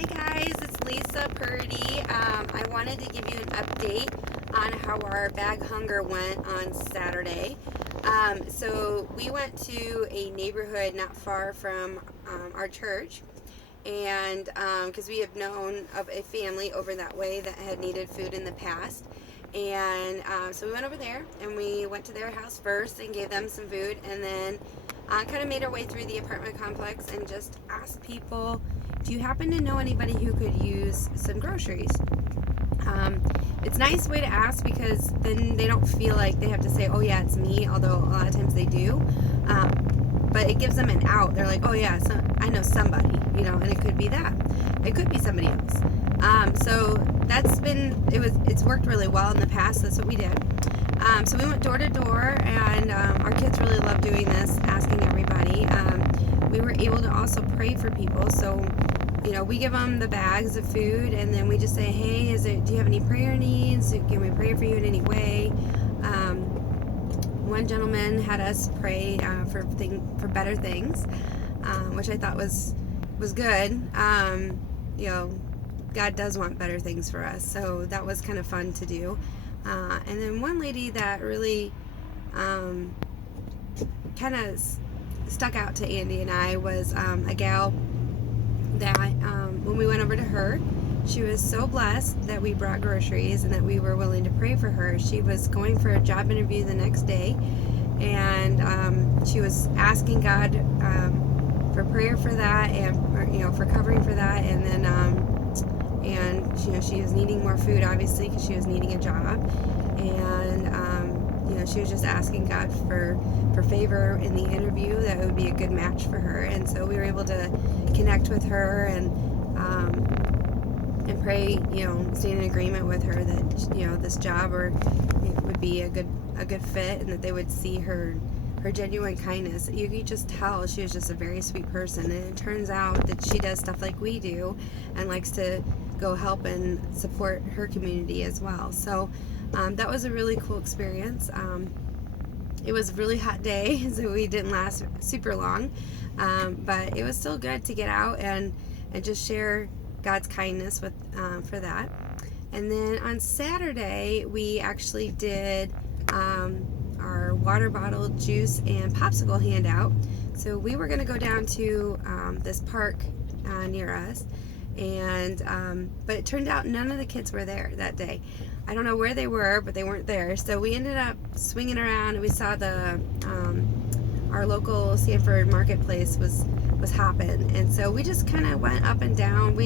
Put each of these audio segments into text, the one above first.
Hey guys, it's Lisa Purdy. I wanted to give you an update on how our bag hunger went on Saturday. So we went to a neighborhood not far from our church, and because we have known of a family over that way that had needed food in the past. And so we went over there and we went to their house first and gave them some food, and then kind of made our way through the apartment complex and just asked people, do you happen to know anybody who could use some groceries? It's a nice way to ask because then they don't feel like they have to say, oh yeah, it's me, although a lot of times they do. But it gives them an out. They're like, oh yeah, so I know somebody, and it could be that. It could be somebody else. So it's worked really well in the past. That's what we did. So we went door to door, and our kids really love doing this, asking everybody. We were able to also pray for people. So, we give them the bags of food, and then we just say, hey, do you have any prayer needs? Can we pray for you in any way? One gentleman had us pray for better things, which I thought was good. God does want better things for us, so that was kind of fun to do. And then one lady that really kind of stuck out to Andy and I was a gal that when we went over to her, she was so blessed that we brought groceries and that we were willing to pray for her. She was going for a job interview the next day, and she was asking God for prayer for that, and for covering for that, and then she was needing more food, obviously, because she was needing a job, and she was just asking God for favor in the interview, that it would be a good match for her. And so we were able to connect with her and pray, stay in agreement with her that this job would be a good fit, and that they would see her genuine kindness. You could just tell she was just a very sweet person, and it turns out that she does stuff like we do and likes to go help and support her community as well. So that was a really cool experience. It was a really hot day, so we didn't last super long, but it was still good to get out and just share God's kindness for that. And then on Saturday, we actually did our water bottle, juice, and popsicle handout. So we were going to go down to this park near us, but it turned out none of the kids were there that day. I don't know where they were, but they weren't there. So we ended up swinging around, and we saw our local Sanford marketplace was hopping, and so we just kind of went up and down.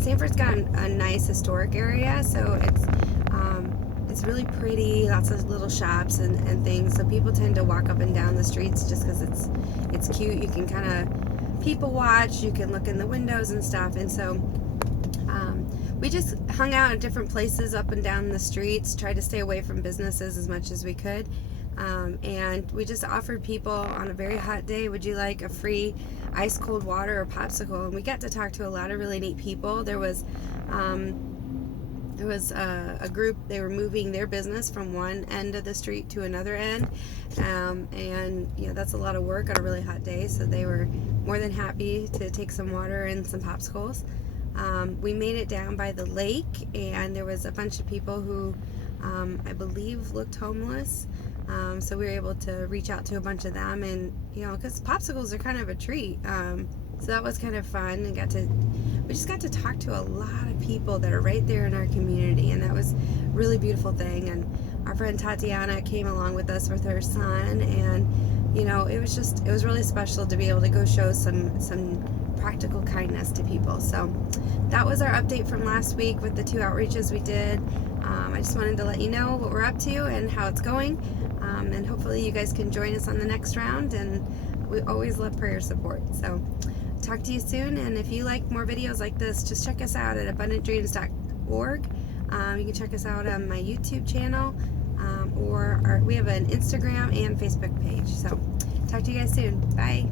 Sanford's got a nice historic area, so it's really pretty, lots of little shops and things. So people tend to walk up and down the streets just because it's cute. You can kind of people watch, you can look in the windows and stuff, and so we just hung out at different places up and down the streets, tried to stay away from businesses as much as we could, and we just offered people on a very hot day, would you like a free ice cold water or popsicle? And we got to talk to a lot of really neat people. There was a group, they were moving their business from one end of the street to another end, and that's a lot of work on a really hot day, so they were more than happy to take some water and some popsicles. We made it down by the lake, and there was a bunch of people who I believe looked homeless, so we were able to reach out to a bunch of them, and because popsicles are kind of a treat, so that was kind of fun, and we just got to talk to a lot of people that are right there in our community, and that was a really beautiful thing. And our friend Tatiana came along with us with her son, and it was really special to be able to go show some practical kindness to people. So that was our update from last week with the 2 outreaches we did. I just wanted to let you know what we're up to and how it's going, and hopefully you guys can join us on the next round, and we always love prayer support. So talk to you soon, and if you like more videos like this, just check us out at abundantdreams.org. You can check us out on my YouTube channel, or we have an Instagram and Facebook page. So talk to you guys soon. Bye.